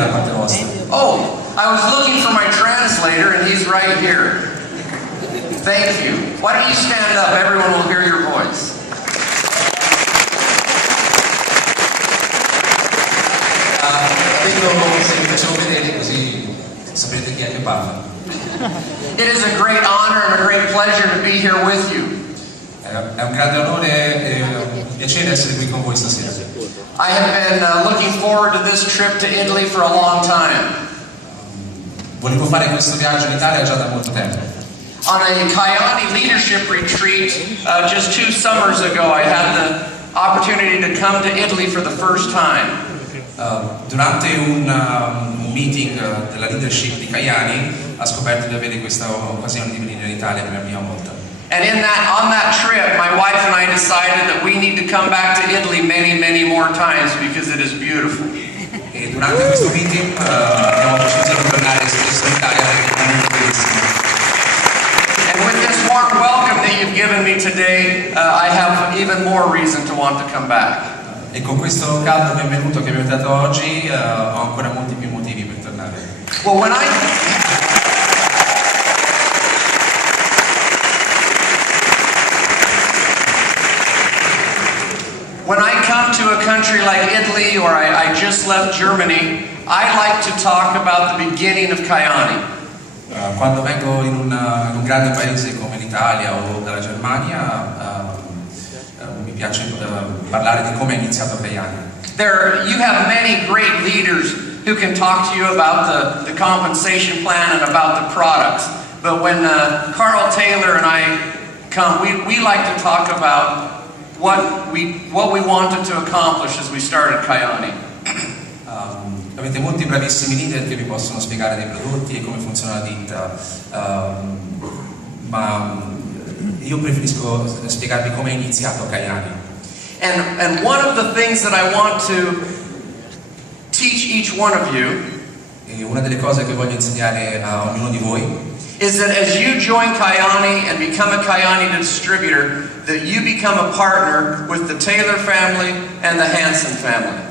da parte vostra. Oh, I was looking for my translator and he's right here. Thank you. Why don't you stand up? Everyone will hear your voice. Se vi facciamo vedere così sapete chi è che parla. It is a great honor and a great pleasure to be here with you. È un grande onore e un piacere essere qui con voi stasera. I have been looking forward to this trip to Italy for a long time. Volevo fare questo viaggio in Italia già da molto tempo. On a Kyani leadership retreat just 2 summers ago, I had the opportunity to come to Italy for the first time. Durante un meeting della leadership di Kyani ha scoperto di avere questa occasione di venire in Italia per la prima volta. And on that trip, my wife and I decided that we need to come back to Italy many more times because it is beautiful. E durante questo meeting abbiamo deciso di tornare spesso in Italia perché è molto bellissimo. And with this warm welcome that you've given me today, I have even more reason to want to come back. E con questo caldo benvenuto che mi avete dato oggi ho ancora molti più motivi per tornare. Well, when I come to a country like Italy or I just left Germany, I like to talk about the beginning of Kyani. Quando vengo in un grande paese come l'Italia o dalla Germania mi piace parlare di come è iniziato Kyani. You have many great leaders who can talk to you about the compensation plan and about the products. But when Carl Taylor and I come, we like to talk about what we wanted to accomplish as we started Kyani. Avete molti bravissimi leader che vi possono spiegare dei prodotti e come funziona la ditta, ma io preferisco spiegarvi come è iniziato Kyani. And one of the things that I want to teach each one of you, e una delle cose che voglio insegnare a ognuno di voi, is that as you join Kyani and become a Kyani distributor, that you become a partner with the Taylor family and the Hansen family.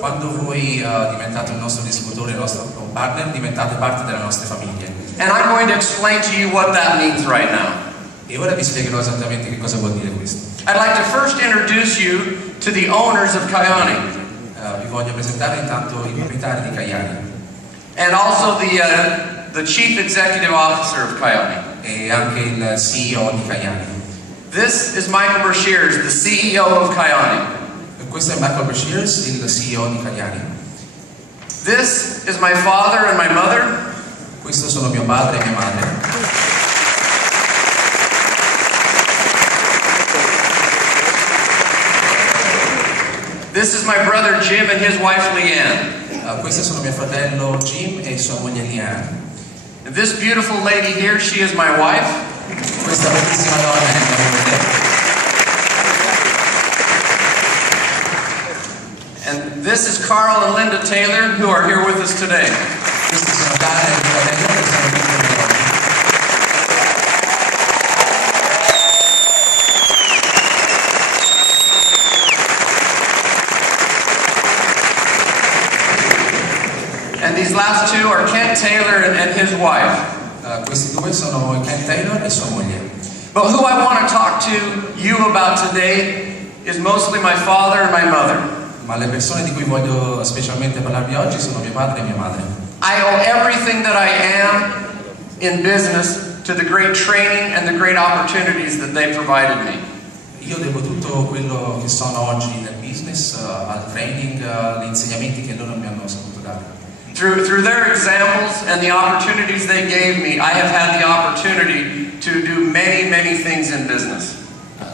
Quando voi diventate il nostro distributore, il nostro partner, diventate parte delle nostre famiglie. And I'm going to explain to you what that means right now. E ora vi spiegherò esattamente che cosa vuol dire questo. I'd like to first introduce you to the owners of Kyani. Vi voglio presentare intanto i proprietari di Kyani. And also the Chief Executive Officer of Kyani. E anche il CEO di Kyani. This is Michael Brashears, the CEO of Kyani. Questo è Michael Brashears, il CEO di Kyani. This is my father and my mother. Questo sono mio padre e mia madre. This is my brother Jim and his wife Leanne. Questo sono mio fratello Jim e sua moglie Leanne. And this beautiful lady here, she is my wife. Questa bellissima donna è mia moglie. And this is Carl and Linda Taylor, who are here with us today. Questi sono Carl e Linda Taylor che sono qui con noi. And these last two are Kent Taylor and his wife. Questi due sono Kent Taylor e sua moglie. But who I want to talk to you about today is mostly my father and my mother. Ma le persone di cui voglio specialmente parlarvi oggi sono mio padre e mia madre. I owe everything that I am in business to the great training and the great opportunities that they provided me. Io devo tutto quello che sono oggi nel business, al training, agli insegnamenti che loro mi hanno saputo dare. Through their examples and the opportunities they gave me, I have had the opportunity to do many things in business.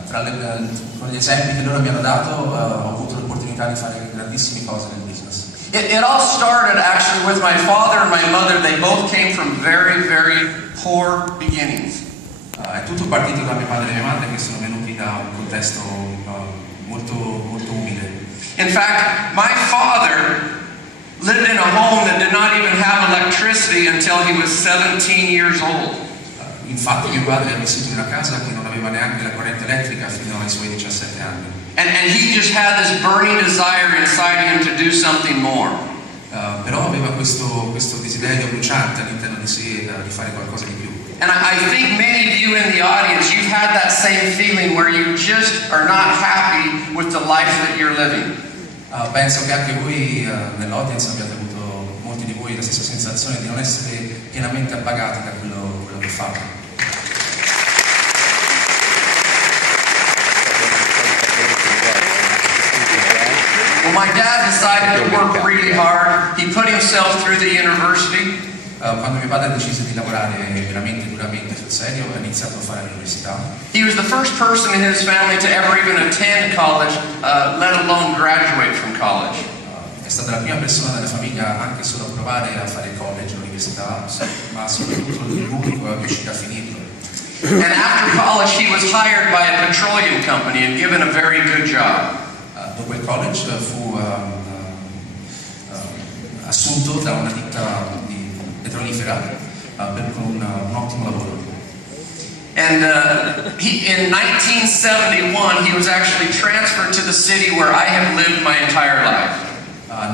Con gli esempi che loro mi hanno dato ho avuto l'opportunità di fare grandissime cose nel business. It all started actually with my father and my mother. They both came from very poor beginnings. È tutto partito da mio padre e mia madre che sono venuti da un contesto molto umile. In fact, my father lived in a home that did not even have electricity until he was 17 years old. Infatti mio padre ha vissuto in una casa che non aveva neanche la corrente elettrica fino ai suoi 17 anni. And he just had this burning desire inside him to do something more. Però aveva aveva questo desiderio bruciante all'interno di sé di fare qualcosa di più. And I think many of you in the audience, you've had that same feeling where you just are not happy with the life that you're living. Penso che anche voi nell'audience abbiate avuto, molti di voi, la stessa sensazione di non essere pienamente appagati da quello che fate. Well, my dad decided to work really hard. He put himself through the university. Quando mio padre decise di lavorare veramente duramente sul serio, ha iniziato a fare l'università. He was the first person in his family to ever even attend college, let alone graduate from college. È stata la prima persona della famiglia anche solo a provare a fare college, l'università, ma soprattutto l'unico è riuscito a finirlo. And after college, he was hired by a petroleum company and given a very good job. Dopo il college fu assunto da una ditta petrolifera con un ottimo lavoro. And in 1971, he was actually transferred to the city where I have lived my entire life.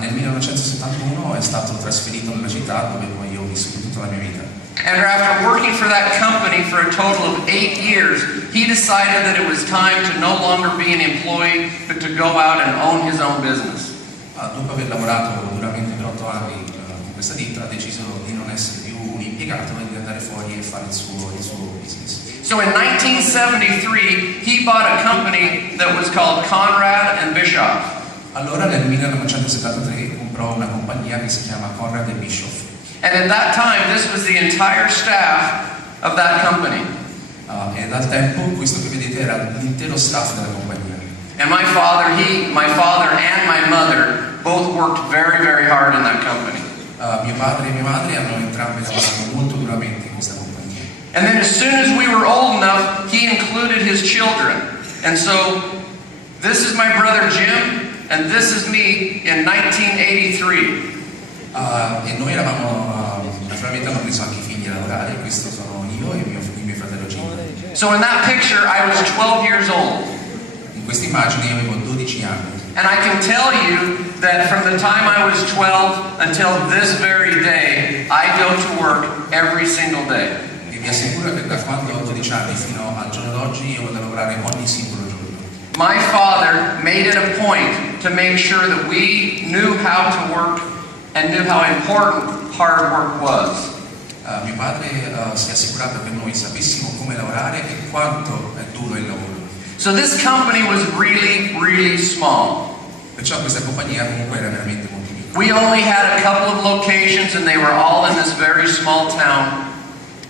Nel 1971 è stato trasferito nella città dove poi io ho vissuto tutta la mia vita. And after working for that company for a total of 8 years, he decided that it was time to no longer be an employee, but to go out and own his own business. Dopo aver lavorato duramente per 8 anni in questa ditta, ha deciso di non essere più un impiegato e di andare fuori e fare il suo business. So in 1973, he bought a company that was called Conrad and Bischoff. Allora nel 1973 comprò una compagnia che si chiama Conrad e Bischoff. And at that time, this was the entire staff of that company. E dal tempo questo che vedete era l'intero staff della compagnia. And my father and my mother both worked very, very hard in that company. Mio padre e mia madre hanno entrambi lavorato molto duramente in questa compagnia. And then as soon as we were old enough, he included his children. And so this is my brother Jim, and this is me in 1983. E noi eravamo, naturalmente hanno preso anche i figli a lavorare, questo sono io e mio fratello Jim. So in that picture I was 12 years old. In questa immagine io avevo 12 anni. And I can tell you that from the time I was 12 until this very day, I go to work every single day. E vi assicuro che da quando ho 12 anni fino al giorno d'oggi io vado a lavorare ogni singolo giorno. My father made it a point to make sure that we knew how to work and knew how important hard work was. Mio padre si è assicurato che noi sapessimo come lavorare e quanto è duro il lavoro. So this company was really, really small. Perciò questa compagnia comunque era veramente molto piccola. We only had a couple of locations and they were all in this very small town.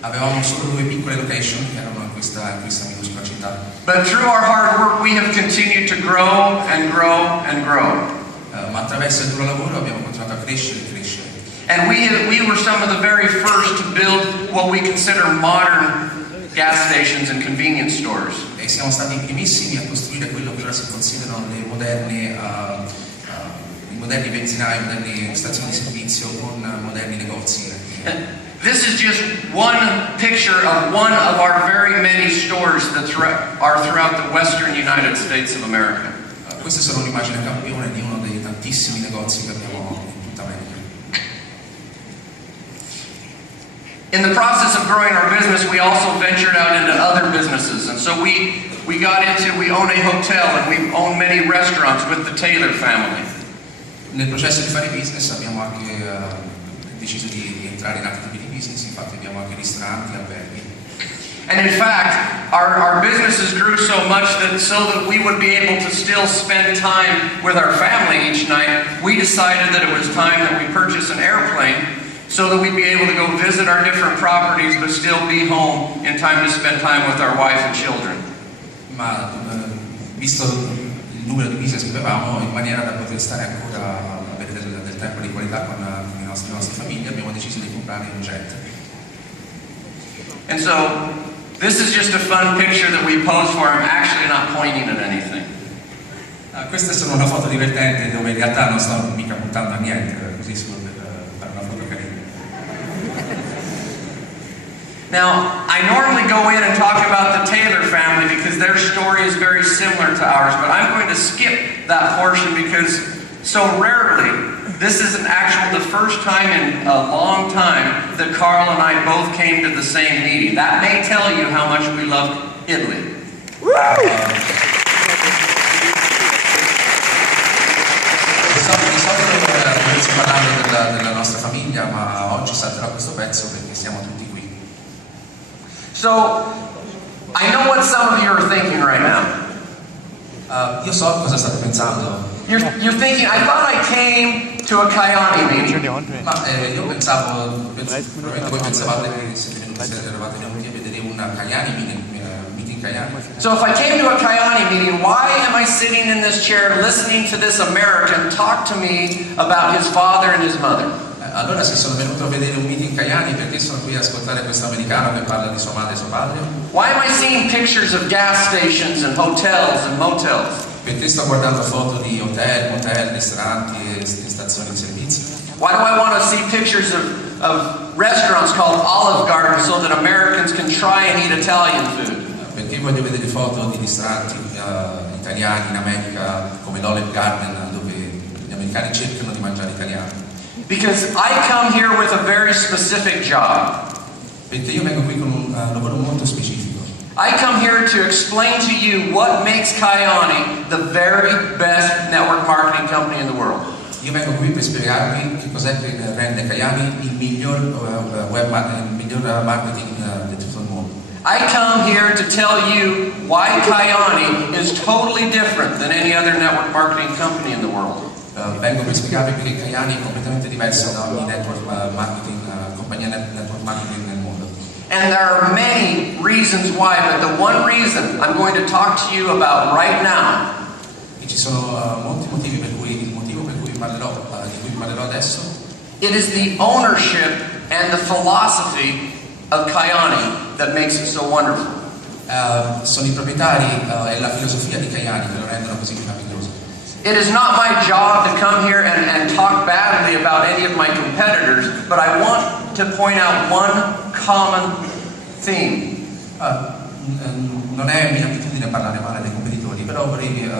Avevamo solo 2 piccole location che erano in questa minuscola città. But through our hard work we have continued to grow and grow and grow. Ma attraverso il duro lavoro abbiamo continuato a crescere e crescere. And we were some of the very first to build what we consider modern gas stations and convenience stores. E siamo stati i primissimi a costruire quello che ora si considerano i moderni benzinai, moderni stazioni di servizio con moderni negozi. This is just one picture of one of our very many stores that are throughout the western United States of America. Questa è solo un'immagine campione di uno dei tantissimi negozi che abbiamo in tutta America. In the process of growing our business, we also ventured out into other businesses. And so we own a hotel and we own many restaurants with the Taylor family. Nel processo di fare business abbiamo anche deciso di entrare in altri tipi di business, infatti abbiamo anche ristoranti, alberghi. And in fact, our businesses grew so much that so that we would be able to still spend time with our family each night, we decided that it was time that we purchase an airplane so that we'd be able to go visit our different properties but still be home in time to spend time with our wife and children. Ma visto il numero di business che avevamo, in maniera da poter stare ancora a avere del tempo di qualità con le nostre famiglie, abbiamo deciso di comprare un jet. And so this is just a fun picture that we posed for. I'm actually not pointing at anything. Questa è solo una foto divertente dove in realtà non sto mica puntando a niente, così solo per fare una foto carina. Now, I normally go in and talk about the Taylor family because their story is very similar to ours, but I'm going to skip that portion because so rarely This is the first time in a long time that Carl and I both came to the same meeting. That may tell you how much we love Italy. Di solito inizio parlando della nostra famiglia, ma oggi salterò questo pezzo perché siamo tutti qui. So, I know what some of you are thinking right now. Io so cosa state pensando. You're thinking, I thought I came to a Kyani meeting. Ma io pensavo, probabilmente voi pensavate che eravate venuti a vedere una Kyani meeting Kyani. So if I came to a Kyani meeting, why am I sitting in this chair listening to this American talk to me about his father and his mother? Allora se sono venuto a vedere un meeting Kyani, perché sono qui a ascoltare questo americano che parla di sua madre e suo padre? Why am I seeing pictures of gas stations and hotels and motels? Perché sto guardando foto di hotel, motel, ristoranti e stazioni di servizio? Why do I want to see pictures of restaurants called Olive Garden so that Americans can try and eat Italian food? Perché voglio vedere foto di ristoranti italiani in America come l'Olive Garden dove gli americani cercano di mangiare italiano? Because I come here with a very specific job. Perché io vengo qui con un lavoro molto specifico. I come here to explain to you what makes Kyani the very best network marketing company in the world. Io vengo qui per spiegarvi che cos'è che rende Kyani il miglior marketing di tutto il mondo. I come here to tell you why Kyani is totally different than any other network marketing company in the world. Vengo per spiegarvi perché Kyani è completamente diverso da ogni network marketing, compagnia network marketing nel mondo. And there are many reasons why, but the one reason I'm going to talk to you about right now. E ci sono molti motivi per cui il motivo per cui di cui parlerò adesso. It is the ownership and the philosophy of Kyani that makes it so wonderful. Sono i proprietari e la filosofia di Kyani che lo rendono così meraviglioso. It is not my job to come here and talk badly about any of my competitors, but I want to point out one common theme. Non è mia abitudine parlare male dei competitori, però vorrei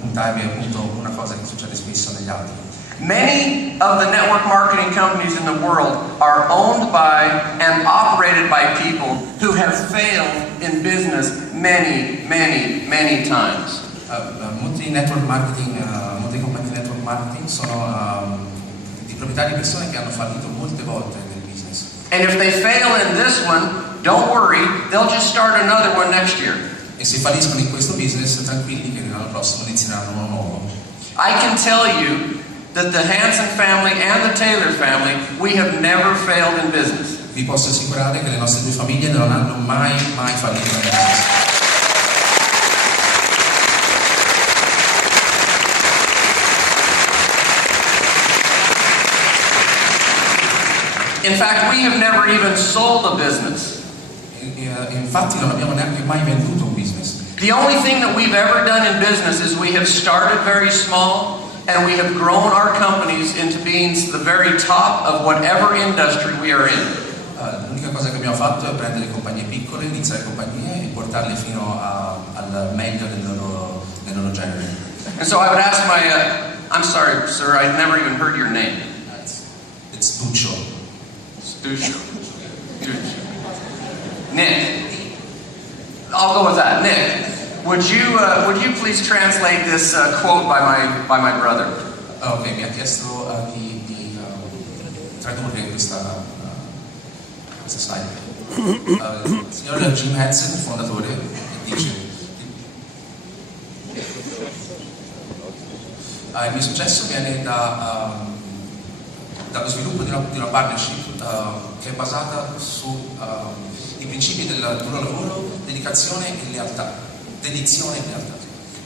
puntarvi appunto una cosa che succede spesso negli altri. Many of the network marketing companies in the world are owned by and operated by people who have failed in business many, many, many times. Molti network marketing, molte compagnie di network marketing sono di proprietari di persone che hanno fallito molte volte nel business. And if they fail in this one, don't worry, they'll just start another one next year. E se falliscono in questo business, tranquilli che l'anno prossimo inizieranno uno nuovo. I can tell you that the Hansen family and the Taylor family, we have never failed in business. Vi posso assicurare che le nostre due famiglie non hanno mai fallito nel business. In fact, we have never even sold a business. Infatti non abbiamo neanche mai venduto un business. The only thing that we've ever done in business is we have started very small and we have grown our companies into being the very top of whatever industry we are in. L'unica cosa che abbiamo fatto è prendere compagnie piccole, iniziare compagnie e portarle fino al meglio del loro genere. And so I would ask I'm sorry, sir, I've never even heard your name. It's Duccio. Nick. I'll go with that. Nick, would you please translate this quote by my brother? Ok, mi ha chiesto di tradurre questa slide. Il signor Jim Hansen, fondatore, dice: il mio successo viene dallo sviluppo di una partnership che è basata sui principi del duro lavoro, dedizione e lealtà.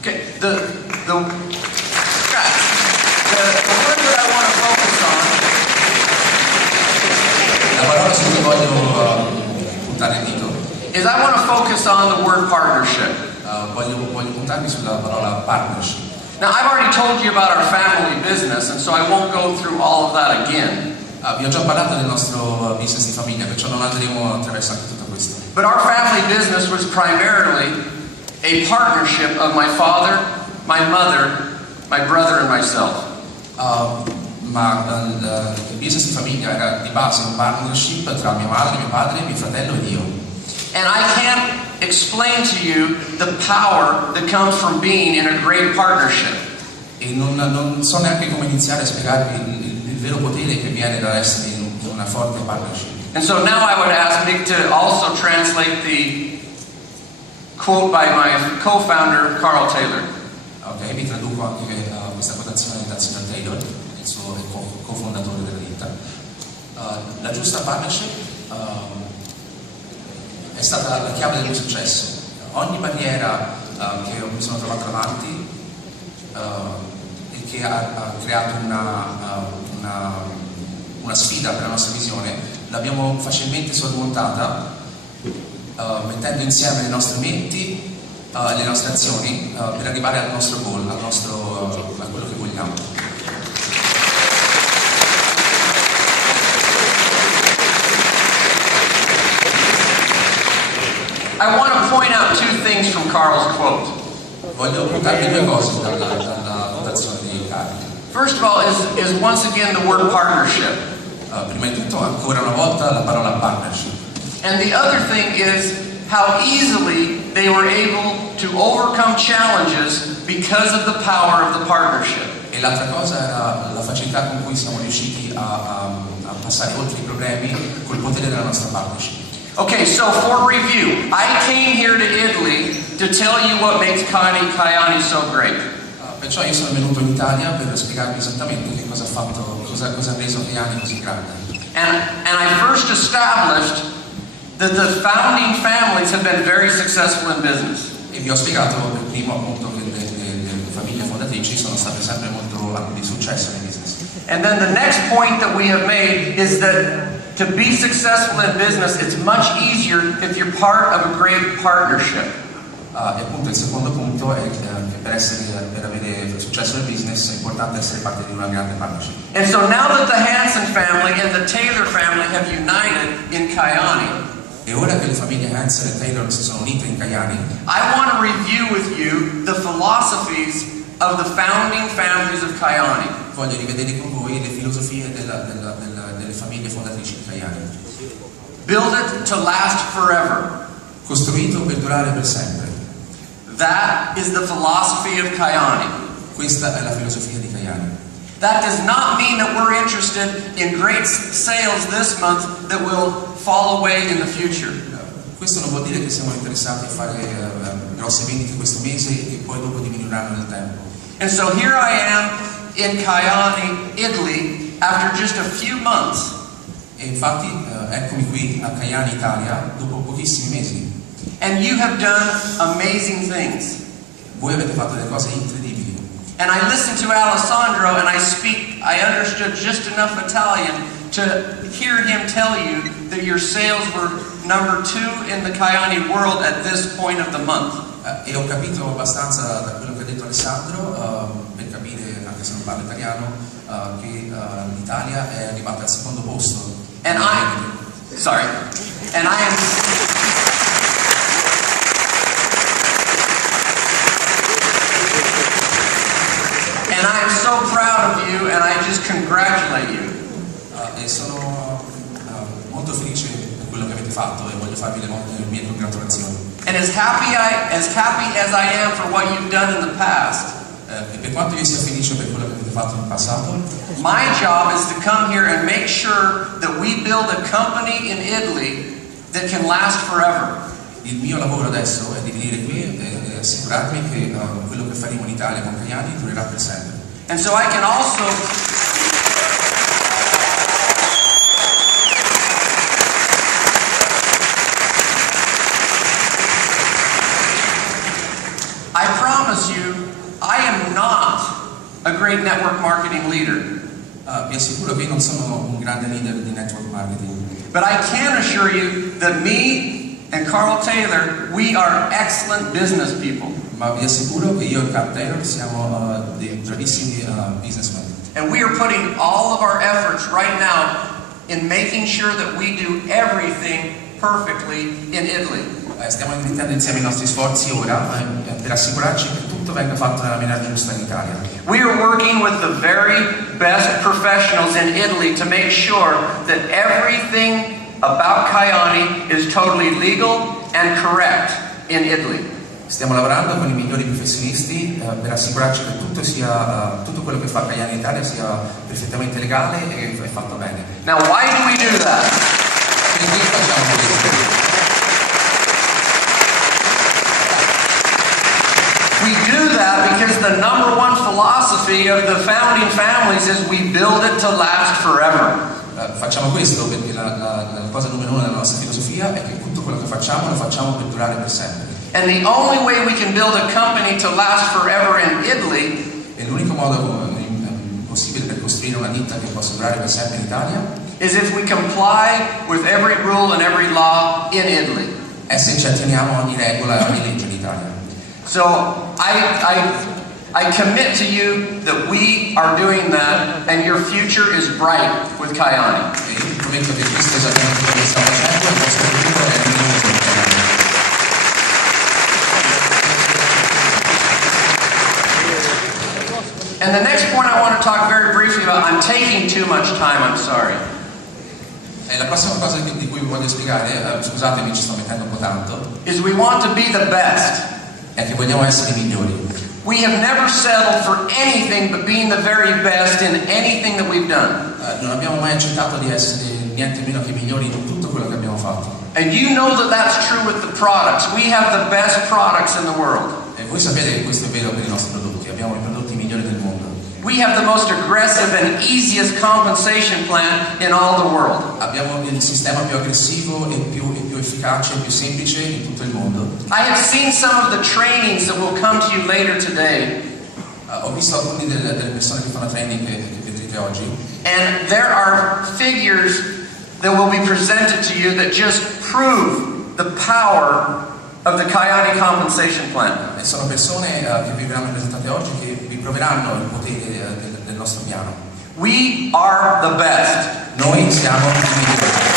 Okay, the word that I want to focus on. La parola su cui voglio puntare il dito. Is I want to focus on the word partnership. Voglio puntarmi sulla parola partnership. Now, I've already told you about our family business, and so I won't go through all of that again. Vi ho già parlato del nostro business di famiglia, perciò non andremo attraverso anche tutto questo. But our family business was primarily a partnership of my father, my mother, my brother, and myself. ma il business di famiglia era di base un partnership tra mia madre, mio padre, mio fratello ed io. And I can't explain to you the power that comes from being in a great partnership. E non so neanche come iniziare a spiegarvi il vero potere che viene da essere in una forte partnership. And so now I would ask Nick to also translate the quote by my co-founder, Carl Taylor. Ok, vi traduco anche questa quotazione da Signor Taylor, il suo cofondatore della ditta. La giusta partnership è stata la chiave del mio successo. Ogni barriera che mi sono trovato davanti e che ha creato una sfida per la nostra visione, l'abbiamo facilmente sormontata mettendo insieme le nostre menti, le nostre azioni per arrivare al nostro goal, a quello che vogliamo. I want to point out two things from Carl's quote. Voglio portarvi due cose dalla quotazione di Kyani. First of all is once again the word partnership. Prima di tutto, ancora una volta, la parola partnership. And the other thing is how easily they were able to overcome challenges because of the power of the partnership. E l'altra cosa era la facilità con cui siamo riusciti a passare oltre i problemi col potere della nostra partnership. Okay, so for review, I came here to Italy to tell you what makes Kyani so great. Perciò io sono venuto in Italia per spiegarvi esattamente che cosa ha reso Kyani così grande. And I first established that the founding families have been very successful in business. E vi ho spiegato per primo appunto che le famiglie fondatrici sono state sempre molto di successo nei business. And then the next point that we have made is that to be successful in business, it's much easier if you're part of a great partnership. E appunto il secondo punto è che per avere successo nel business è importante essere parte di una grande partnership. And so now that the Hansen family and the Taylor family have united in Kyani, e ora che le famiglie Hansen e Taylor si sono unite in Kyani, I want to review with you the philosophies of the founding families of Kyani. Voglio rivedere con voi le filosofie delle famiglie fondatrici di Kyani. Build it to last forever. Costruito per durare per sempre. That is the philosophy of Kyani. Questa è la filosofia di Kyani. That does not mean that we're interested in great sales this month that will fall away in the future. Questo non vuol dire che siamo interessati a fare grosse vendite questo mese e poi dopo diminuiranno nel tempo. And so here I am in Kyani, Italy, after just a few months. E infatti eccomi qui a Kyani, Italia, dopo pochissimi mesi. And you have done amazing things. Voi avete fatto delle cose incredibili. And I listened to Alessandro and I understood just enough Italian to hear him tell you that your sales were number 2 in the Kyani world at this point of the month. E ho capito abbastanza da quello che ha detto Alessandro, per capire, anche se non parlo italiano, che l'Italia è arrivata al secondo posto. And I am so proud of you, and I just congratulate you. E sono molto felice di quello che avete fatto e voglio farvi le mie congratulazioni. And as happy as I am for what you've done in the past, E per quanto io sia felice per quello che avete fatto in passato, my job is to come here and make sure that we build a company in Italy that can last forever. il mio lavoro adesso è di venire qui e assicurarmi che quello che faremo in Italia con Kyani durerà per sempre. And so I can also I promise you, I am not a great network marketing leader. Vi assicuro che io non sono un grande leader di network marketing, But I can assure you that me and Carl Taylor, we are excellent business people. ma vi assicuro che io e Carl Taylor siamo dei bravissimi businessmen. And we are putting all of our efforts right now in making sure that we do everything perfectly in Italy. Stiamo mettendo insieme i nostri sforzi ora per assicurarci che tutto tutto venga fatto nella maniera giusta in Italia. We are working with the very best professionals in Italy to make sure that everything about Kyani is totally legal and correct in Italy. Stiamo lavorando con i migliori professionisti per assicurarci che tutto quello che fa Kyani in Italia sia perfettamente legale e fatto bene. Now, why do we do that? Quindi facciamo questo. We do that because the number one philosophy of the founding families is we build it to last forever. Facciamo questo perché la cosa numero uno della nostra filosofia è che tutto quello che facciamo lo facciamo per durare per sempre. And the only way we can build a company to last forever in Italy E l'unico modo possibile per costruire una ditta che possa durare per sempre in Italia is if we comply with every rule and every law in Italy. è se ci atteniamo a ogni regola e ogni legge in Italia. So I commit to you that we are doing that and your future is bright with Kyani. E io vi prometto che questo è esattamente quello che stiamo facendo e il vostro futuro è luminoso. And the next point I want to talk very briefly about, I'm taking too much time, I'm sorry. E la prossima cosa di cui vi voglio spiegare, scusatemi ci sto mettendo un po' tanto, Is we want to be the best. è che vogliamo essere i migliori. We have never settled for anything but being the very best in anything that we've done. Non abbiamo mai accettato di essere niente meno che migliori in tutto quello che abbiamo fatto. And you know that that's true with the products. We have the best products in the world. E voi sapete che questo è vero per i nostri prodotti, abbiamo i prodotti migliori del mondo. We have the most aggressive and easiest compensation plan in all the world. Abbiamo il sistema più aggressivo e più efficace e più semplice in tutto il mondo. I have seen some of the trainings that will come to you later today. Ho visto alcune delle persone che fanno training che vedrete oggi. And there are figures that will be presented to you that just prove the power of the Kyani compensation plan. E sono persone che vi verranno presentate oggi che vi proveranno il potere del nostro piano. We are the best. Noi siamo i migliori.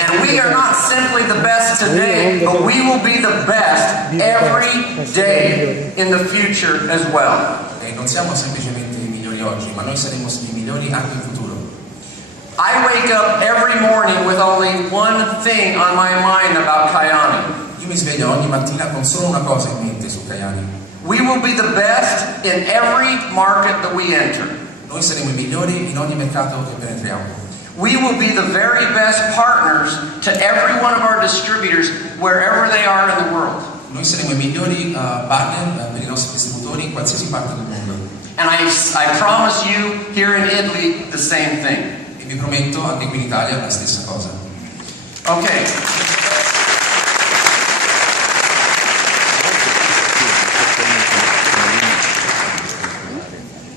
And we are not simply the best today, but we will be the best every day in the future as well. E non siamo semplicemente i migliori oggi, ma noi saremo i migliori anche in futuro. I wake up every morning with only one thing on my mind about Kyani. Io mi sveglio ogni mattina con solo una cosa in mente su Kyani. We will be the best in every market that we enter. Noi saremo i migliori in ogni mercato che penetriamo. We will be the very best partners to every one of our distributors wherever they are in the world. Noi saremo i migliori partner per i nostri distributori in qualsiasi parte del mondo. And I promise you here in Italy the same thing. E vi prometto anche qui in Italia la stessa cosa. Okay.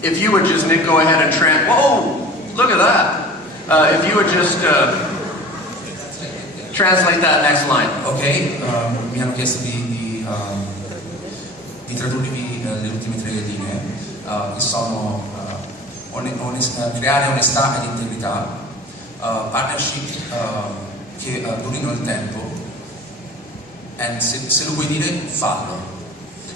If you would just, Nick, go ahead and whoa, look at that. If you would just translate that next line. Ok, mi hanno chiesto di tradurvi le ultime tre linee, che sono creare onestà ed integrità, partnership che durino il tempo, e se lo vuoi dire, fallo.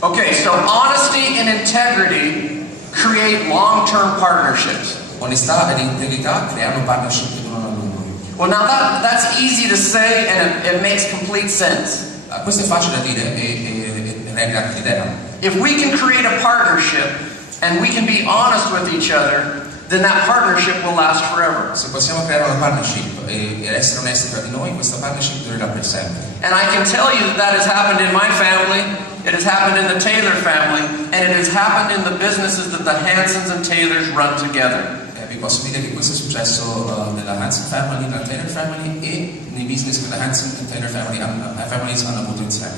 Okay, so honesty and integrity create long-term partnerships. Onestà ed integrità creano partnership che durano a lungo. Well, now that's easy to say and it makes complete sense. Questo è facile da dire e rende anche l'idea. If we can create a partnership and we can be honest with each other, then that partnership will last forever. Se possiamo creare una partnership e essere onesti tra di noi, questa partnership durerà per sempre. And I can tell you that has happened in my family, it has happened in the Taylor family, and it has happened in the businesses that the Hansens and Taylors run together. Vi posso dire che questo è successo nella Hansen family, nella Taylor family e nei business che la Hansen e Taylor families hanno avuto insieme.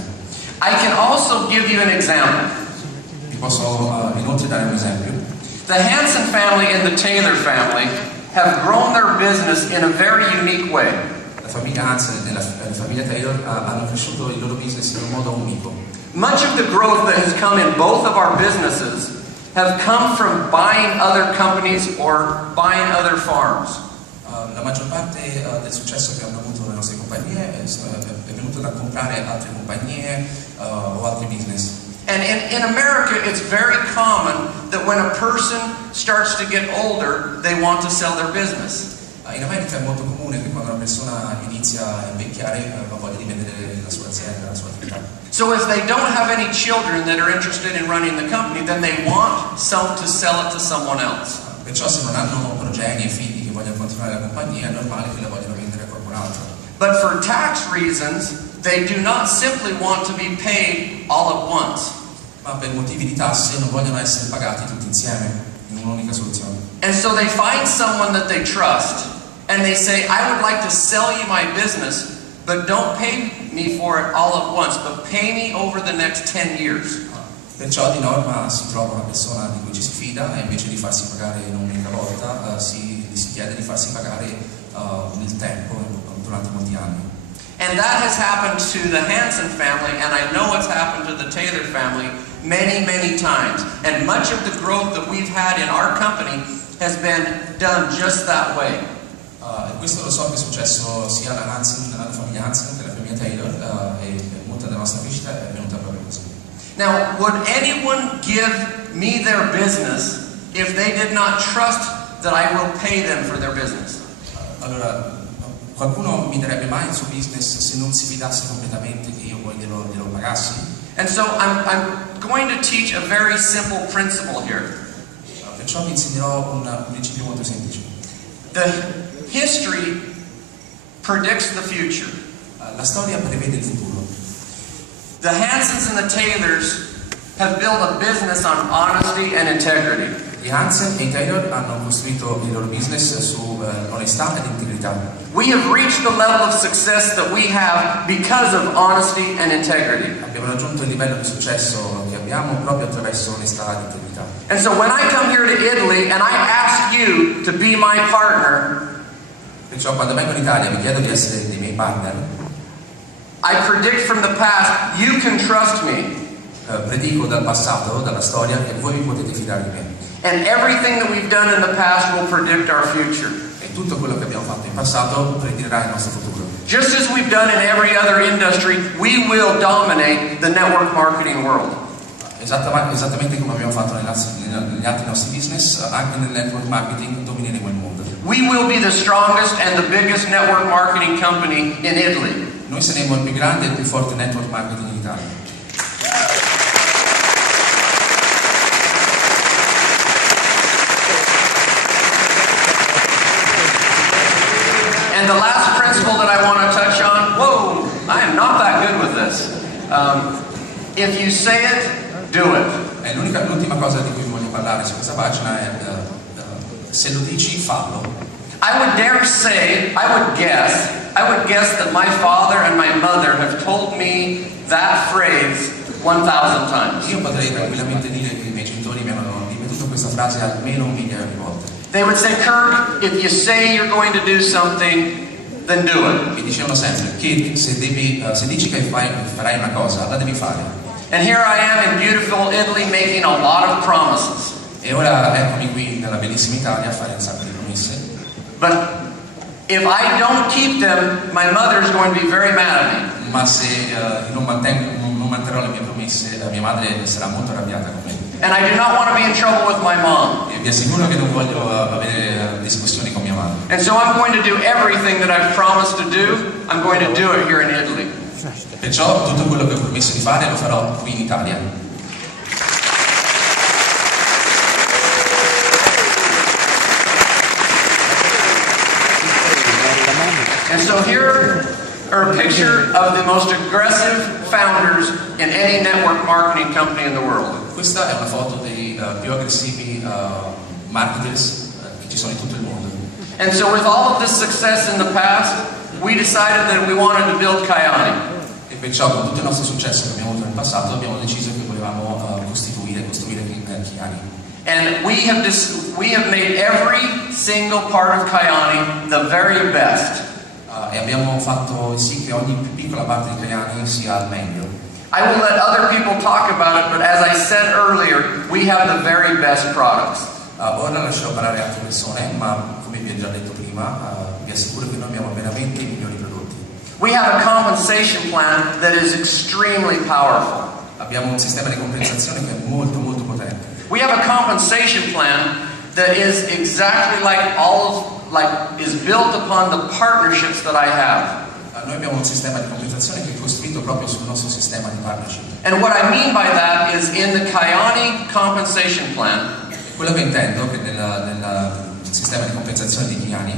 I can also give you an example. Vi posso inoltre dare un esempio. The Hansen family and the Taylor family have grown their business in a very unique way. La famiglia Hansen e la famiglia Taylor hanno cresciuto il loro business in un modo unico. Much of the growth that has come in both of our businesses have come from buying other companies or buying other farms. La La maggior parte del successo che hanno avuto le nostre compagnie è venuto da comprare altre compagnie o altri business. And in America, it's very common that when a person starts to get older, they want to sell their business. In America è molto comune che quando una persona inizia a invecchiare ha voglia di vendere la sua azienda, la sua attività. So if they don't have any children that are interested in running the company, then they want to sell it to someone else. Perciò se non hanno progenie e figli che vogliono continuare la compagnia, è normale che la vogliono vendere a qualcun altro. But for tax reasons, they do not simply want to be paid all at once. Ma per motivi di tasse non vogliono essere pagati tutti insieme, in un'unica soluzione. And so they find someone that they trust, and they say, I would like to sell you my business, but don't pay me for it all at once, but pay me over the next 10 years. Perciò di norma si trova una persona di cui ci si fida e invece di farsi pagare in un'unica volta si chiede di farsi pagare nel tempo, durante molti anni. And that has happened to the Hansen family, and I know it's happened to the Taylor family many, many times. And much of the growth that we've had in our company has been done just that way. Questo lo so che è successo sia alla famiglia Hansen che alla famiglia Taylor e molta della nostra crescita è venuta proprio così. Now, would anyone give me their business if they did not trust that I will pay them for their business? Allora, qualcuno mi darebbe mai il suo business se non si fidasse completamente che io poi glielo pagassi? And so I'm going to teach a very simple principle here. Perciò vi insegnerò un principio molto semplice. The history predicts the future. La storia prevede il futuro. The Hansens and the Taylors have built a business on honesty and integrity. Gli Hansen e i Taylor hanno costruito il loro business su onestà ed integrità. We have reached the level of success that we have because of honesty and integrity. Abbiamo raggiunto il livello di successo che abbiamo proprio attraverso onestà ed integrità. And so when I come here to Italy and I ask you to be my partner, perciò quando vengo in Italia vi chiedo di essere dei miei partner. I predict from the past, you can trust me. Predico dal passato, dalla storia, che voi vi potete fidare di me. And everything that we've done in the past will predict our future. E tutto quello che abbiamo fatto in passato predilerà il nostro futuro. Just as we've done in every other industry, we will dominate the network marketing world. Esattamente come abbiamo fatto negli altri nostri business, anche nel network marketing domineremo il mondo. We will be the strongest and the biggest network marketing company in Italy. Noi saremo il più grande e il più forte network marketing in Italia. And the last principle that I want to touch on, whoa, I am not that good with this. If you say it, do it. E l'ultima cosa di cui voglio parlare su questa pagina è se lo dici, fallo. I would guess that my father and my mother have told me that phrase 1,000 times. Io potrei tranquillamente dire che i miei genitori mi hanno ripetuto questa frase almeno 1.000.000 di volte. They would say, Kirk, if you say you're going to do something, then do it. Mi dicevano sempre, Kirk, se dici che farai una cosa, la devi fare. And here I am in beautiful Italy making a lot of promises. E ora eccomi qui nella bellissima Italia a fare un sacco di promesse. But if I don't keep them, my mother is going to be very mad at me. Ma se non manterrò le mie promesse, mia madre sarà molto arrabbiata con me. And I do not want to be in trouble with my mom. E vi assicuro che non voglio avere discussioni con mia madre. And so I'm going to do everything that I've promised to do. I'm going to do it here in Italy. Perciò tutto quello che ho promesso di fare lo farò qui in Italia. And so here are a picture of the most aggressive founders in any network marketing company in the world. Questa è una foto dei più aggressivi marketers che ci sono in tutto il mondo. And so with all of this success in the past, we decided that we wanted to build Kyani. E perciò con tutto il nostro successo che abbiamo avuto nel passato abbiamo deciso che volevamo costruire Kyani. And we have made every single part of Kyani the very best. E abbiamo fatto sì che ogni più piccola parte di Kyani sia al meglio. I will let other people talk about it, but as I said earlier, we have the very best products. Ora lascerò parlare altre persone, ma come vi ho già detto prima, vi assicuro che noi abbiamo veramente i migliori prodotti. We have a compensation plan that is extremely powerful. Abbiamo un sistema di compensazione che è molto molto potente. We have a compensation plan that is exactly is built upon the partnerships that I have. Noi abbiamo un sistema di compensazione che è costruito proprio sul nostro sistema di partnership. And what I mean by that is in the Kyani compensation plan, Quello che intendo è che nel sistema di compensazione di Kyani,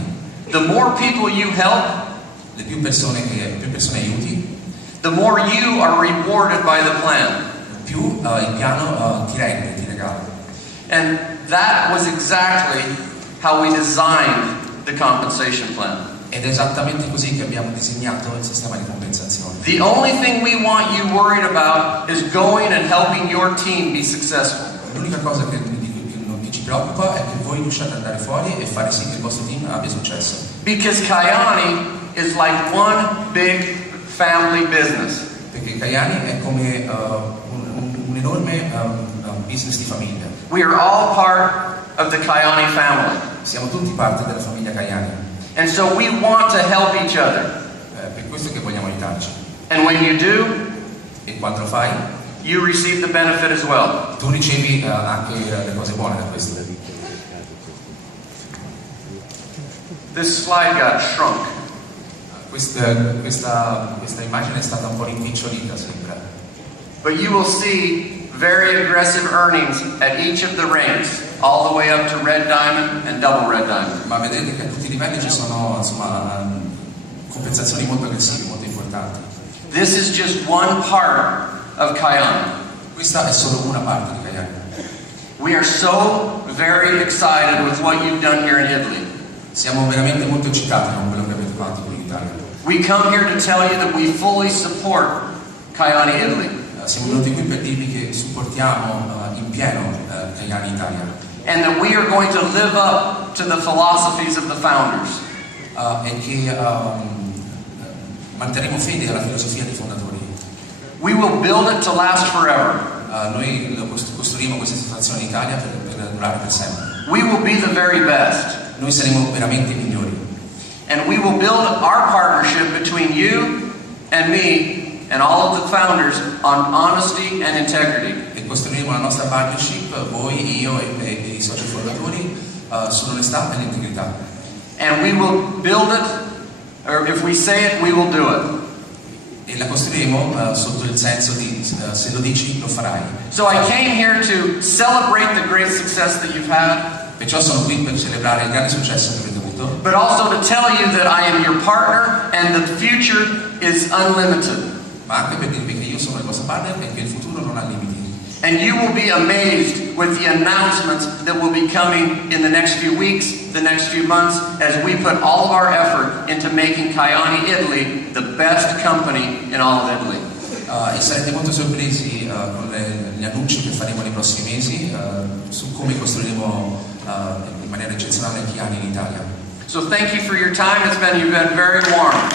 the more people you help, le più persone aiuti, the more you are rewarded by the plan. più il piano ti rende, ti regala. And that was exactly how we designed the compensation plan. Ed è esattamente così che abbiamo disegnato il sistema di compensazione. The only thing we want you worried about is going and helping your team be successful. L'unica cosa che ci preoccupa è che voi riusciate ad andare fuori e fare sì che il vostro team abbia successo. Because Kyani is like one big family business. Perché Kyani è come un enorme business di famiglia. We are all part of the Kyani family. Siamo tutti parte della famiglia Kyani. And so we want to help each other. Per questo che vogliamo aiutarci. And when you do, E quando lo fai, you receive the benefit as well. tu ricevi anche le cose buone da questo. This slide got shrunk. Questa immagine è stata un po' rimpicciolita, sembra. But you will see very aggressive earnings at each of the ranks, all the way up to red diamond and double red diamond. Ma vedrete che a tutti i livelli ci sono compensazioni molto aggressive, molto importanti. This is just one part of Kyani. Questa è solo una parte di Kyani. We are so very excited with what you've done here in Italy. Siamo veramente molto eccitati con quello che avete fatto qui in Italia. We come here to tell you that we fully support Kyani Italy. Siamo venuti qui per dirvi che supportiamo in pieno Kyani Italia. And that we are going to live up to the philosophies of the founders. E che manterremo fede alla filosofia dei fondatori. We will build it to last forever. Noi costruiremo questa situazione in Italia per durare per sempre. We will be the very best. Noi saremo veramente i migliori. And we will build our partnership between you and me and all of the founders on honesty and integrity. E costruiremo la nostra partnership, voi, io e i soci fondatori, sull'onestà e l'integrità. And we will build it, or if we say it, we will do it. E la costruiremo sotto il senso di se lo dici lo farai. So I came here to celebrate the great success that you've had. Perciò sono qui per celebrare il grande successo che avete avuto. But also to tell you that I am your partner and the future is unlimited. Ma anche per dirvi che io sono il vostro partner e che il futuro non ha limiti. And you will be amazed with the announcements that will be coming in the next few weeks, the next few months, as we put all of our effort into making Kyani Italy the best company in all of Italy. E sarete molto sorpresi con gli annunci che faremo nei prossimi mesi su come costruiremo in maniera eccezionale Kyani in Italia. So thank you for your time. You've been very warm.